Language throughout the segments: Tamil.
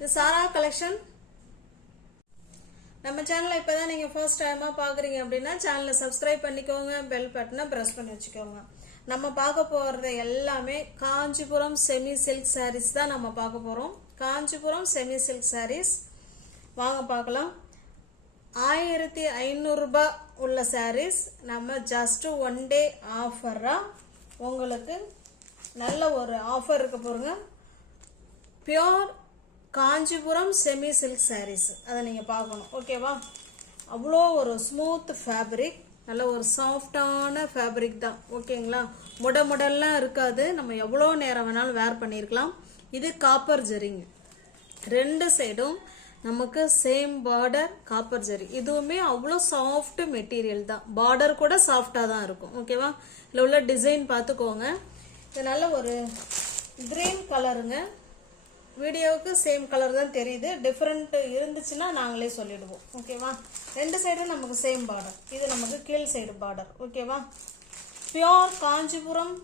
இது சாரா கலெக்ஷன். நம்ம சேனலை இப்பதான் நீங்க ஃபர்ஸ்ட் டைமா பாக்குறீங்க அப்படின்னா சேனலை சப்ஸ்கிரைப் பண்ணிக்கோங்க, பெல் பட்டனை பிரஸ் பண்ணி வச்சுக்கோங்க. நம்ம பார்க்க போறது எல்லாமே காஞ்சிபுரம் செமி சில்க் சாரீஸ் தான் நம்ம பார்க்க போறோம். காஞ்சிபுரம் செமி சில்க் சாரீஸ் வாங்க பார்க்கலாம். 1500 ரூபாய் உள்ள சாரீஸ் நம்ம ஜஸ்ட் ஒன் டே ஆஃபரா உங்களுக்கு நல்ல ஒரு ஆஃபர் இருக்க போறங்க. Pure Kanchipuram semi silk sarees அதை நீங்கள் பார்க்கணும். ஓகேவா? அவ்வளோ ஒரு ஸ்மூத் ஃபேப்ரிக், நல்ல ஒரு சாஃப்டான ஃபேப்ரிக் தான். ஓகேங்களா? முடெல்லாம் இருக்காது. நம்ம எவ்வளோ நேரம் வேணாலும் வேர் பண்ணியிருக்கலாம். இது காப்பர் ஜரிங்க, ரெண்டு சைடும் நமக்கு சேம் பார்டர் காப்பர் ஜரி. இதுவுமே அவ்வளோ சாஃப்ட் மெட்டீரியல் தான். பார்டர் கூட சாஃப்டாக தான் இருக்கும். ஓகேவா? இதில் உள்ள டிசைன் பார்த்துக்கோங்க. இது நல்ல ஒரு கிரீன் கலருங்க. வீடியோவுக்கு சேம் கலர் தான் தெரியுது. டிஃப்ரெண்ட் இருந்துச்சுன்னா நாங்களே சொல்லிடுவோம். ஓகேவா? ரெண்டு சைடும் நமக்கு சேம் பார்டர். இது நமக்கு கீழ் சைடு பார்டர். ஓகேவா? Pure Kanchipuram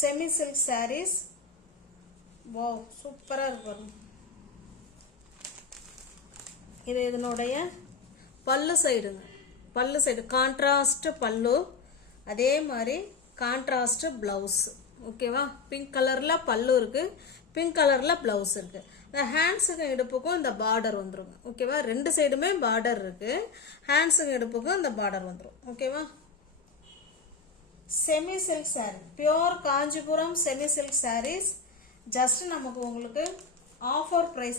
semi silk sarees. Wow, சூப்பராக இருக்கும். இது இதனுடைய பல்லு சைடுங்க. பல்லு சைடு கான்ட்ராஸ்ட் பல்லு, அதே மாதிரி கான்ட்ராஸ்ட் பிளவுஸ். ஓகேவா? பிங்க் கலர்ல பல்லு இருக்கு, பிங்க் கலர்ல பிளவுஸ் இருக்கு. இந்த ஹேண்ட்ஸுக்கும் இடுப்புக்கும் இந்த பார்டர் வந்துருங்க. ஓகேவா? ரெண்டு சைடுமே பார்டர் இருக்கு. ஹேண்ட்ஸுக்கும் இடுப்புக்கும் இந்த பார்டர் வந்துடும். ஓகேவா? Semi silk saree, pure Kanchipuram semi silk sarees. Just நமக்கு உங்களுக்கு ஆஃபர் பிரைஸ்,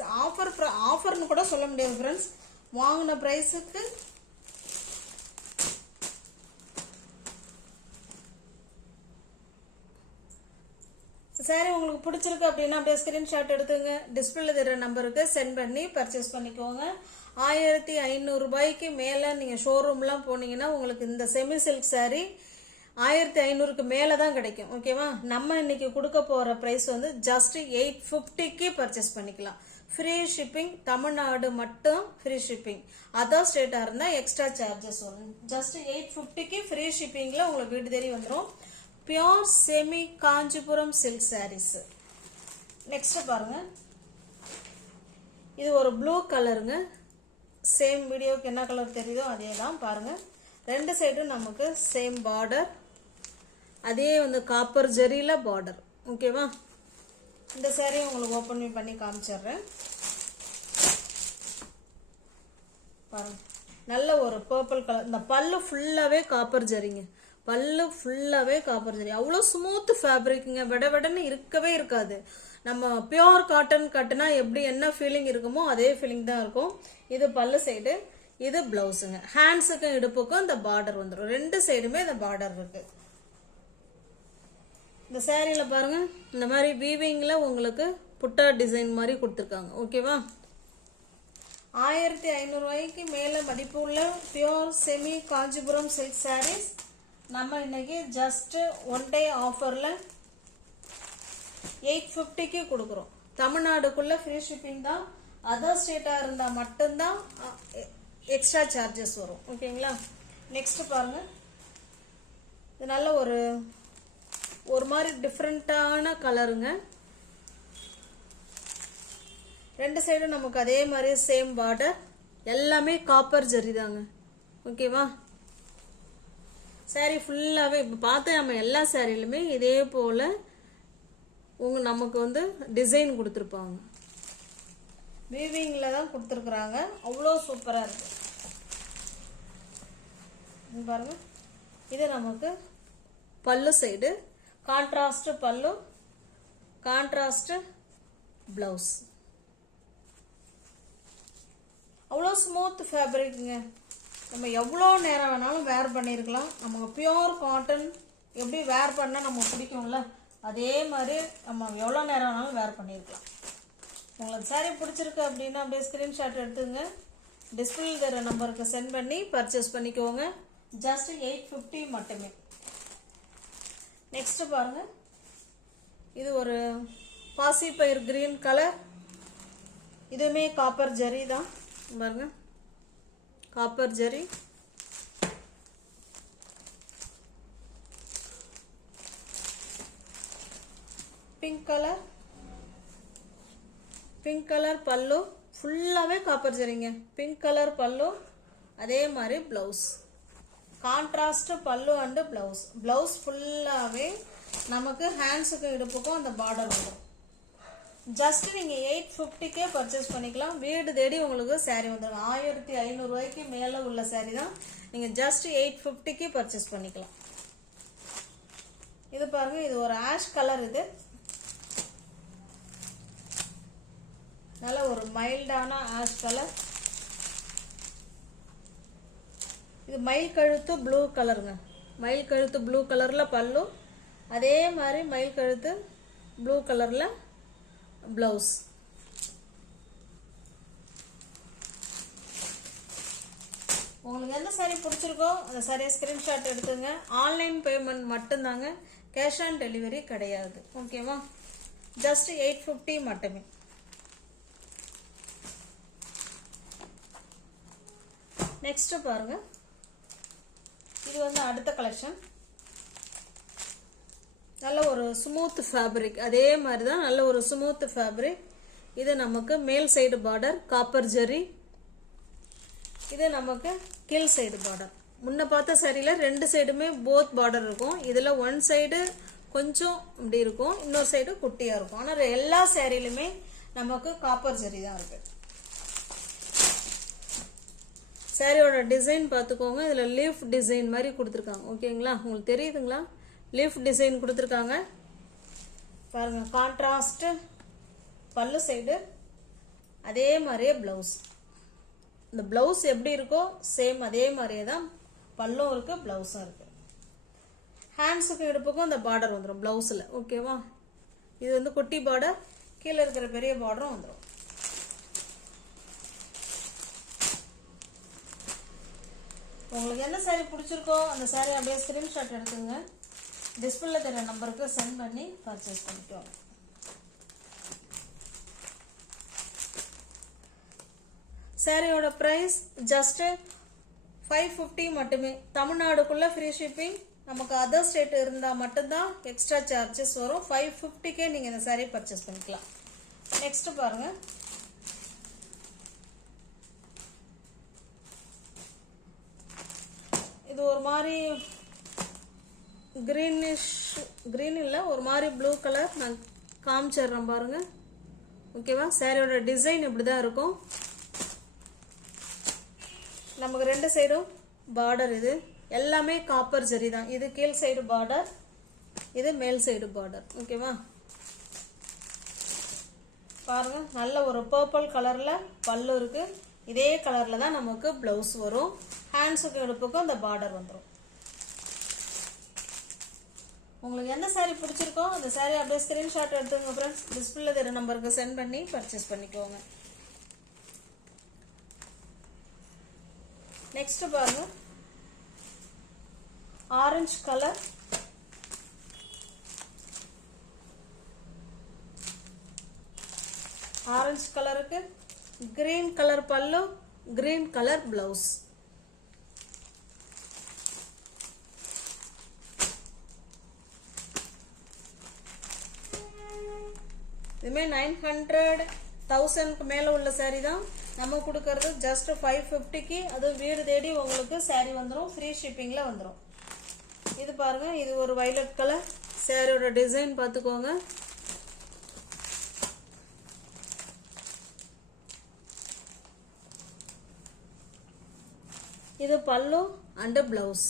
ஆஃபர்னு கூட சொல்ல முடியாது ஃப்ரெண்ட்ஸ். வாங்கின பிரைஸுக்கு சாரி உங்களுக்கு பிடிச்சிருக்கு அப்படின்னா அப்படியே ஸ்கிரீன்ஷாட் எடுத்துங்க. டிஸ்பிளேல தெரிகிற நம்பருக்கு சென்ட் பண்ணி பர்ச்சேஸ் பண்ணிக்கோங்க. 1500 ரூபாய்க்கு மேலே நீங்கள் ஷோரூம்லாம் போனீங்கன்னா உங்களுக்கு இந்த செமி சில்க் சாரி 1500க்கு மேலே தான் கிடைக்கும். ஓகேவா? நம்ம இன்னைக்கு கொடுக்க போகிற ப்ரைஸ் வந்து ஜஸ்ட் 850க்கு பர்ச்சேஸ் பண்ணிக்கலாம். ஃப்ரீ ஷிப்பிங், தமிழ்நாடு மட்டும் ஃப்ரீ ஷிப்பிங். அதர் ஸ்டேட்டாக இருந்தால் எக்ஸ்ட்ரா சார்ஜஸ் வரும். ஜஸ்ட் 850க்கு ஃப்ரீ ஷிப்பிங்கில் உங்களுக்கு வீடு தேடி வந்துடும். Pure semi Kanchipuram silk sarees. Next பாருங்க, இது ஒரு ப்ளூ கலருங்க. சேம் வீடியோக்கு என்ன கலர் தெரியுதோ அதே தான். பாருங்க, ரெண்டு சைடும் நமக்கு சேம் பார்டர், அதே வந்து காப்பர் ஜரியில பார்டர். ஓகேவா? இந்த சாரியை உங்களுக்கு ஓப்பன் பண்ணி காமிச்சிடுறேன். பாருங்க, நல்ல ஒரு பர்பிள் கலர். இந்த பல்லு ஃபுல்லாவே காப்பர் ஜரிங்க. பல்லு ஃபுல்லாவே காப்பர் ஜரி. அவ்வளோ ஸ்மூத் ஃபேப்ரிக்குங்க. விடன்னு இருக்கவே இருக்காது. நம்ம பியோர் காட்டன் கட்டுனா எப்படி என்ன ஃபீலிங் இருக்குமோ அதே ஃபீலிங் தான் இருக்கும். இது பல்லு சைடு, இது பிளவுஸுங்க. ஹேண்ட்ஸுக்கும் இடுப்புக்கும் இந்த பார்டர் வந்துடும். ரெண்டு சைடுமே இந்த பார்டர் இருக்கு. இந்த சாரியில பாருங்க, இந்த மாதிரி வீவிங்ல உங்களுக்கு புட்டா டிசைன் மாதிரி கொடுத்துருக்காங்க. ஓகேவா? 1500 ரூபாய்க்கு மேல மதிப்பு உள்ள pure semi Kanchipuram silk sarees நம்ம இன்னைக்கு ஜஸ்ட் ஒன் டே ஆஃபர்ல 850க்கு கொடுக்குறோம். தமிழ்நாடுக்குள்ள ஃப்ரீ ஷிப்பிங் தான். அதர் ஸ்டேட்டா இருந்தா மட்டும்தான் எக்ஸ்ட்ரா சார்ஜஸ் வரும். ஓகேங்களா? நெக்ஸ்ட் பாருங்க, இது நல்ல ஒரு மாதிரி டிஃப்ரெண்டான கலருங்க. ரெண்டு சைடும் நமக்கு அதே மாதிரி சேம் பார்டர், எல்லாமே காப்பர் ஜரி தாங்க. ஓகேவா? சாரி ஃபுல்லாவே இப்போ பார்த்து நம்ம எல்லா சாரிலுமே இதே போல நமக்கு வந்து டிசைன் கொடுத்துருப்பாங்க. வீவிங்ல தான் கொடுத்துருக்குறாங்க. அவ்வளோ சூப்பராக இருக்கு. பாருங்க, இது நமக்கு பல்லு சைடு, கான்ட்ராஸ்ட் பல்லு, கான்ட்ராஸ்ட் பிளவுஸ். அவ்வளோ ஸ்மூத் ஃபேப்ரிக்குங்க. நம்ம எவ்வளோ நேரம் வேணாலும் வேர் பண்ணியிருக்கலாம். நம்ம பியோர் காட்டன் எப்படி வேர் பண்ணால் நம்ம பிடிக்கும்ல, அதே மாதிரி நம்ம எவ்வளோ நேரம் வேணாலும் வேர் பண்ணியிருக்கலாம். உங்களுக்கு சாரி பிடிச்சிருக்கு அப்படின்னா அப்படியே ஸ்க்ரீன்ஷாட் எடுத்துங்க. டிஸ்பிளே தர நம்பருக்கு சென்ட் பண்ணி பர்ச்சேஸ் பண்ணிக்கோங்க. ஜஸ்ட் 850 மட்டுமே. நெக்ஸ்ட் பாருங்க, இது ஒரு பாசிப்பயிர் கிரீன் கலர். இதுவுமே காப்பர் ஜரி தான். பாருங்க, copper zari. Pink colour, pink colour பல்லு, ஃபுல்லாகவே காப்பர் சரிங்க. பிங்க் கலர் பல்லு, அதே மாதிரி ப்ளவுஸ். கான்ட்ராஸ்ட் பல்லு அண்டு ப்ளவுஸ். ப்ளவுஸ் ஃபுல்லாகவே நமக்கு ஹேண்ட்ஸுக்கு இடுப்புக்கும் அந்த பார்டர் வரும். ஜஸ்ட் நீங்கள் 850க்கே பர்ச்சேஸ் பண்ணிக்கலாம். வீடு தேடி உங்களுக்கு saree வந்துடும். 1500 ரூபாய்க்கு மேலே உள்ள saree தான். நீங்கள் ஜஸ்ட் 850க்கு பர்ச்சேஸ் பண்ணிக்கலாம். இது பாருங்க, இது ஒரு ஆஷ் கலர். இது நல்ல ஒரு மைல்டான ஆஷ் கலர். இது மயில் கழுத்து ப்ளூ கலருங்க. மயில் கழுத்து ப்ளூ கலரில் பல்லு, அதே மாதிரி மயில் கழுத்து ப்ளூ கலரில் ப்ளவுஸ். உங்களுக்கு எந்த சாரீ பிடிச்சிருக்கோ அந்த சாரியை ஸ்க்ரீன்ஷாட் எடுத்துங்க. ஆன்லைன் பேமெண்ட் மட்டும்தாங்க, கேஷ் ஆன் டெலிவரி கிடையாது. ஓகேவா? ஜஸ்ட் 850 மட்டுமே. நெக்ஸ்ட் பாருங்க, இது வந்து அடுத்த கலெக்ஷன். நல்ல ஒரு ஸ்மூத் ஃபேப்ரிக், அதே மாதிரி தான் நல்ல ஒரு ஸ்மூத் ஃபேப்ரிக். இது நமக்கு மேல் சைடு பார்டர் காப்பர் ஜெரி. இது நமக்கு கீழ் சைடு பார்டர். முன்ன பார்த்த சாரியில் 2 சைடுமே போத் பார்டர் இருக்கும். இதில் 1 சைடு கொஞ்சம் இப்படி இருக்கும், இன்னொரு சைடு குட்டியாக இருக்கும். ஆனால் எல்லா சாரிலுமே நமக்கு காப்பர் ஜெரி தான் இருக்கு. சாரியோட டிசைன் பார்த்துக்கோங்க. இதில் லீஃப் டிசைன் மாதிரி கொடுத்துருக்காங்க. ஓகேங்களா? உங்களுக்கு தெரியுதுங்களா? லீஃப் டிசைன் கொடுத்துருக்காங்க பாருங்க. கான்ட்ராஸ்ட் பல்லு சைடு, அதே மாதிரியே ப்ளவுஸ். இந்த ப்ளவுஸ் எப்படி இருக்கோ சேம் அதே மாதிரியே தான் பல்லும் இருக்கு, ப்ளவுஸும் இருக்கு. ஹேண்ட்ஸுக்கு இடுப்புக்கும் இந்த பார்டர் வந்துடும் ப்ளவுஸில். ஓகேவா? இது வந்து குட்டி பார்டர், கீழே இருக்கிற பெரிய பார்டரும் வந்துடும். உங்களுக்கு என்ன சாரீ பிடிச்சிருக்கோ அந்த சாரீ அப்படியே ஸ்க்ரீன்ஷாட் எடுத்துங்க. டிஸ்பிளேல தெரிய நம்பருக்கு சென்ட் பண்ணி பர்ச்சேஸ் பண்ணிக்கோங்க. சாரியோட ப்ரைஸ் ஜஸ்ட் 550 மட்டுமே. தமிழ்நாடுக்குள்ள ஃப்ரீ ஷிப்பிங். நமக்கு அதர் ஸ்டேட் இருந்தால் மட்டும்தான் எக்ஸ்ட்ரா சார்ஜஸ் வரும். 550க்கே நீங்கள் இந்த சாரீ பர்ச்சேஸ் பண்ணிக்கலாம். நெக்ஸ்ட் பாருங்க, இது ஒரு மாதிரி கிரீன் இல்லை, ஒரு மாதிரி ப்ளூ கலர். நான் காமிச்சிடுறேன் பாருங்க. ஓகேவா? சாரியோட டிசைன் இப்படி தான் இருக்கும். நமக்கு 2 சைடும் பார்டர். இது எல்லாமே காப்பர் ஜரி தான். இது கீழ் சைடு பார்டர், இது மேல் சைடு பார்டர். ஓகேவா? பாருங்க, நல்ல ஒரு பர்பிள் கலர்ல பல்லு இருக்கு. இதே கலர்ல தான் நமக்கு பிளவுஸ் வரும். ஹேண்ட்ஸுக்கு இடுப்புக்கும் அந்த பார்டர் வந்துடும். உங்களுக்கு எந்த சாரீ பிடிச்சிருக்கோ அந்த சாரீ அப்படியே ஸ்கிரீன்ஷாட் எடுத்துங்க ஃப்ரெண்ட்ஸ். டிஸ்பிளேல தெரிய நம்பருக்கு சென்ட் பண்ணி பர்ச்சேஸ் பண்ணிக்கோங்க. நெக்ஸ்ட் பாருங்க, ஆரஞ்சு கலர். ஆரஞ்சு கலருக்கு கிரீன் கலர் பல்லு, கிரீன் கலர் பிளவுஸ். இதுமே 900 1000க்கு மேல உள்ள சாரி தான். நம்ம கொடுக்கறது ஜஸ்ட் 550க்கு. அது வீடு தேடி உங்களுக்கு சாரி வந்துடும், ஃப்ரீ ஷிப்பிங்ல வந்துடும். இது பாருங்க, இது ஒரு வயலட் கலர். சாரியோட டிசைன் பார்த்துக்கோங்க. இது பல்லு அண்ட் பிளவுஸ்.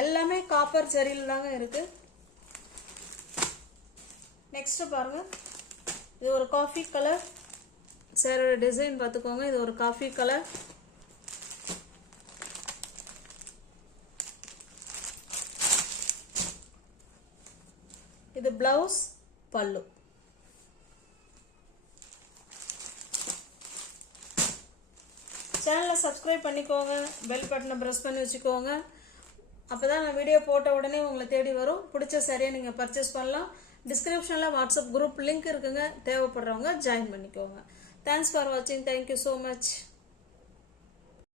எல்லாமே காப்பர் ஜரியில் தாங்க இருக்கு. நெக்ஸ்ட் பாருங்க, இது ஒரு காஃபி கலர். சாரோட டிசைன் பார்த்துக்கோங்க. இது ஒரு காஃபி கலர். இது பிளவுஸ், பல்லு. சேனலை சப்ஸ்கிரைப் பண்ணிக்கோங்க, பெல் பட்டனை பிரஸ் பண்ணி வச்சுக்கோங்க. அப்போதான் நான் வீடியோ போட்ட உடனே உங்களை தேடி வரும். பிடிச்ச சரியா நீங்கள் பர்ச்சேஸ் பண்ணலாம். டிஸ்கிரிப்ஷனில் வாட்ஸ்அப் குரூப் லிங்க் இருக்குங்க. தேவைப்படுறவங்க ஜாயின் பண்ணிக்கோங்க. தேங்க்ஸ் ஃபார் வாட்சிங். Thank you so much.